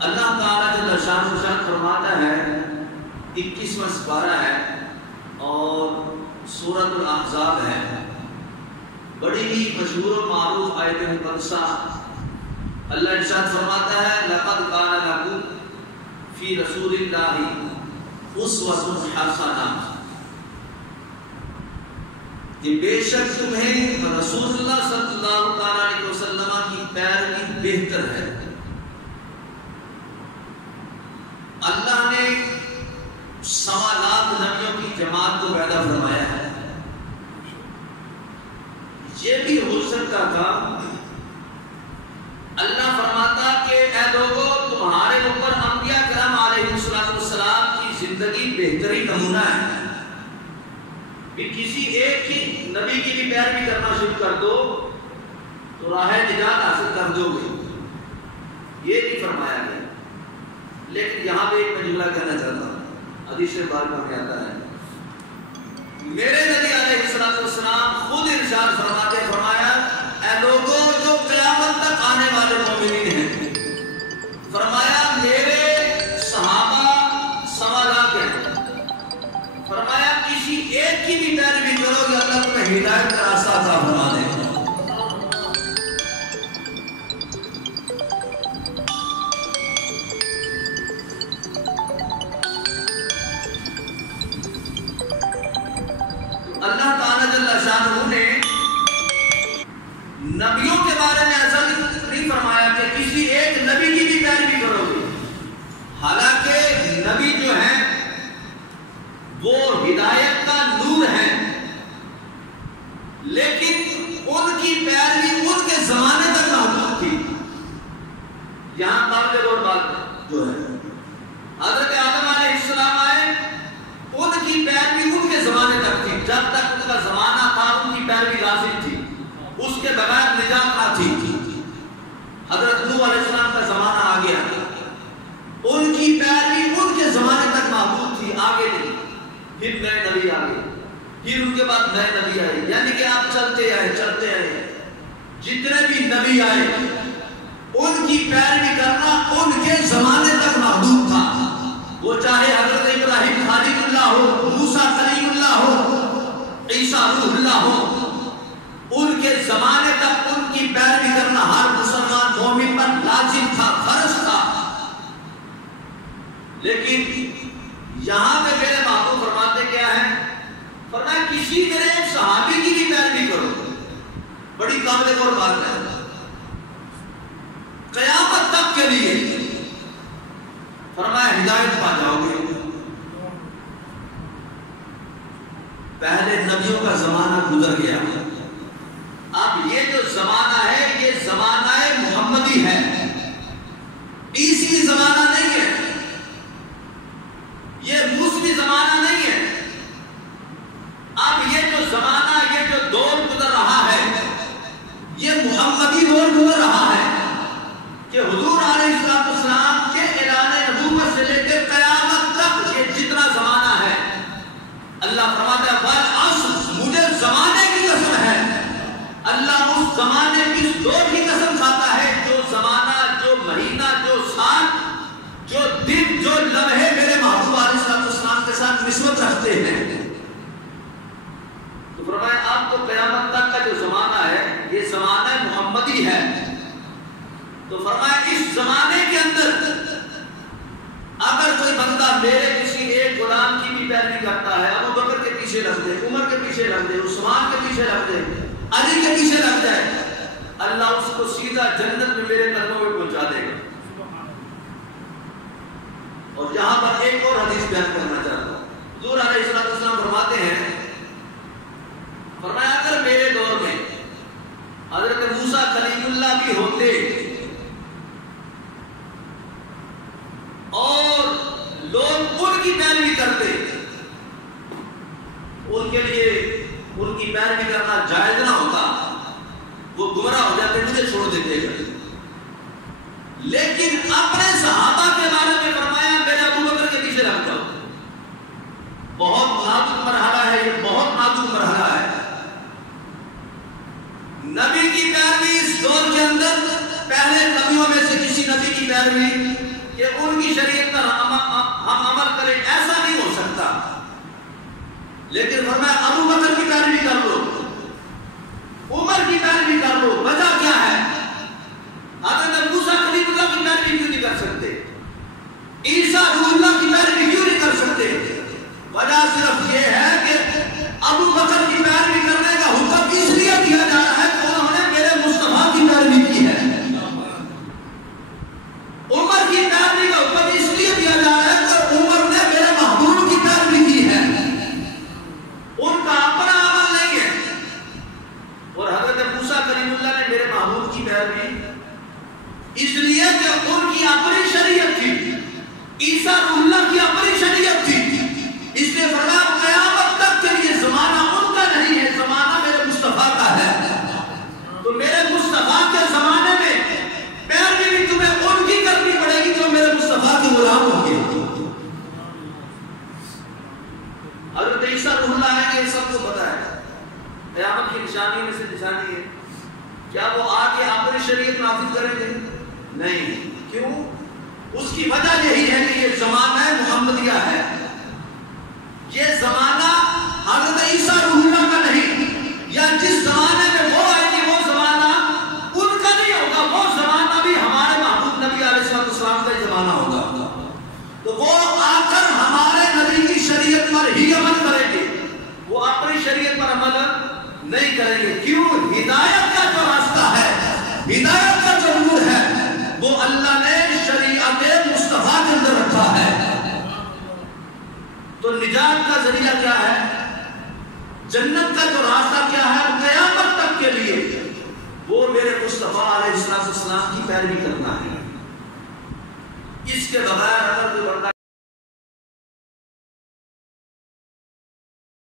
اللہ تعالیٰ جل شانہ فرماتا ہے، 21واں سپارہ ہے اور سورۃ الاحزاب ہے، بڑی ہی مشہور و معروف آیت مقدسہ۔ اللہ ارشاد فرماتا ہے لقد کان لکم فی رسول اللہ اسوۃ حسنہ، کہ بے شک تمہیں رسول اللہ صلی اللہ تعالیٰ علیہ وسلم کی پیروی بہتر ہے۔ اللہ نے 1.25 لاکھ نبیوں کی جماعت کو پیدا فرمایا ہے۔ یہ بھی ہو سکتا تھا اللہ فرماتا کہ اے لوگو تمہارے اوپر انبیاء کرام علیہ السلام کی زندگی بہترین نمونہ ہے، کہ کسی ایک ہی نبی کی بھی پیروی کرنا شروع کر دو تو راہ نجات حاصل کر دو گے، یہ نہیں فرمایا گیا۔ لیکن یہاں پہ ایک میں جملہ کہنا چاہتا ہوں، حدیث بار میں آتا ہے، میرے نبی علیہ السلام خود ارشاد فرماتے فرمایا اے لوگوں جو قیامت تک آنے والے مومنین ہیں، فرمایا میرے صحابہ 1.25 لاکھ ہیں، فرمایا کسی ایک کی بھی پیروی کرو گے اللہ تمہیں ہدایت کا راستہ عطا فرما دے گا۔ اللہ تعالیٰ جل شانہ نے نبیوں کے بارے میں ایسا نہیں فرمایا کہ کسی ایک نبی کی بھی پیروی کرو گے، حالانکہ نبی جو ہیں وہ ہدایت کا نور ہیں، لیکن ان کی پیروی ان کے زمانے تک محدود تھی۔ یہاں قابل غور بات جو ہے، حضرت آدم علیہ السلام آئے، ان کی پیروی ان کے زمانے تک تھی، جب تک ان کا زمانہ تھا ان کی پیروی لازم تھی، اس کے بغیر نجات نہ تھی۔ حضرت نوح علیہ السلام کا زمانہ آ گیا، ان کی پیروی ان کے زمانے تک محدود تھی، آگے نہیں۔ پھر نئے نبی آگے، پھر ان کے بعد نئے نبی آئے، یعنی کہ آپ چلتے آئے، جتنے بھی نبی آئے ان کی پیروی کرنا ان کے زمانے تک محدود تھا، وہ چاہے حضرت ابراہیم خلیل اللہ ہو، موسیٰ کلیم اللہ ہو، عیسیٰ روح اللہ ہو، ان کے زمانے تک ان کی پیروی کرنا ہر مسلمان مومن پر لازم تھا، فرض تھا۔ لیکن یہاں پہ میرے محبوب فرماتے کیا ہے؟ فرمایا کسی میرے ایک صحابی کی بھی پیروی کرو، بڑی قابل غور بات ہے، قیامت تک کے لیے فرمایا ہدایت پا جاؤ گے۔ پہلے نبیوں کا زمانہ گزر گیا، اب یہ جو زمانہ ہے یہ زمانہ محمدی ہے، عیسوی زمانہ نہیں ہے، یہ موسوی زمانہ نہیں ہے۔ اب یہ جو زمانہ، یہ جو دور گزر رہا ہے یہ محمدی دور گزر رہا ہے، کہ حضور علیہ السلام کے اعلان نبوت سے لے کے قیامت تک یہ جتنا زمانہ ہے، اللہ فرماتا ہے والعصر، مجھے زمانے کی قسم ہے، اللہ اس زمانے کی اس دور کی قسم کھاتا ہے جو زمانہ، جو مہینہ، جو سال، جو دن، جو لمحے میرے محبوب علیہ السلام کے ساتھ نسبت رکھتے ہیں۔ تو فرمایا آپ کو قیامت تک کا جو زمانہ ہے یہ زمانہ محمدی ہے، تو فرمایا اس زمانے کے اندر اگر کوئی بندہ میرے کسی ایک غلام کی بھی پیروی کرتا ہے، ابو بکر کے پیچھے لگ دے، عمر کے پیچھے لگ دے، عثمان کے پیچھے لگ دے، علی کے پیچھے لگ جائے، اللہ اس کو سیدھا جنت میں میرے قدموں میں پہنچا دے گا۔ اور یہاں پر ایک اور حدیث بیان کرنا چاہتا ہوں، حضور علیہ السلام فرماتے ہیں، فرمایا اگر میرے دور میں حضرت موسیٰ کلیم اللہ بھی ہوتے اور لوگ ان کی پیروی کرتے، ان کے لیے ان کی پیروی کرنا جائز نہ ہوتا، وہ گمراہ ہو جاتے، مجھے چھوڑ دیتے گا۔ لیکن اپنے صحابہ کے بارے میں فرمایا میرے ابو بکر کے پیچھے لگ جاؤ۔ بہت نازک مرحلہ ہے یہ، بہت نازک مرحلہ ہے۔ نبی کی پیروی اس دور کے اندر پہلے نبیوں میں سے کسی نبی کی پیروی کہ ان کی شریعت پر ہم عمل کریں، ایسا نہیں ہو سکتا. لیکن فرمایا ابو بکر کی پیروی کر لو، عمر کی پیروی کر لو. وجہ کیا ہے؟ حضرت موسیٰ کلیم اللہ کی پیروی کیوں نہیں کر سکتے؟ عیسیٰ روح اللہ کی پیروی کیوں نہیں کر سکتے؟ وجہ صرف یہ ہے کہ ابو بکر کی پیروی کرنے کا حکم اس لیے دیا جا رہا ہے کہ انہوں نے میرے مصطفیٰ کی پیروی کی ہے. عمر کی پیروی کا حکم اس لیے دیا جا رہا ہے کہ عمر نے میرے محبوب کی پیروی کی ہے، ان کا اپنا عمل نہیں ہے. اور حضرت موسیٰ کلیم اللہ نے میرے محبوب کی پیروی اس لیے کہ ان کی اپنی شریعت تھی، عیسیٰ روح اللہ کی اپنی شریعت تھی. اس لیے فرمایا قیامت تک کے لیے زمانہ ان کا نہیں ہے، زمانہ میرے مصطفیٰ کا ہے. تو میرے مصطفیٰ کے زمانے میں پیروی بھی تمہیں ان کی کرنی پڑے گی جو میرے مصطفیٰ کے غلام ہوں گے. حضرت عیسیٰ روح اللہ آئیں گے، یہ سب کو پتا ہے. قیامت کی نشانی میں سے نشانی ہے. کیا وہ آ کے اپنی شریعت نافذ کریں گے؟ نہیں. کیوں؟ اس کی وجہ یہی ہے کہ یہ زمانہ محمدیہ ہے. یہ زمانہ حضرت عیسیٰ روح اللہ کا نہیں، یا جس زمانے میں وہ آئے گی وہ زمانہ ان کا نہیں ہوگا. وہ زمانہ بھی ہمارے محبوب نبی علیہ السلام کا ہی زمانہ ہوگا. تو وہ آ کر ہمارے نبی کی شریعت پر ہی عمل کریں گے، وہ اپنی شریعت پر عمل نہیں کریں گے. کیوں؟ ہدایت کا جو راستہ ہے، ہدایت کا جو نور ہے، وہ اللہ نے شریعت مصطفیٰ کے اندر رکھا ہے. تو نجات کا ذریعہ کیا ہے؟ جنت کا جو راستہ کیا ہے؟ قیامت تک کے لیے وہ میرے مصطفیٰ علیہ السلام کی پیروی کرنا ہے. اس کے بغیر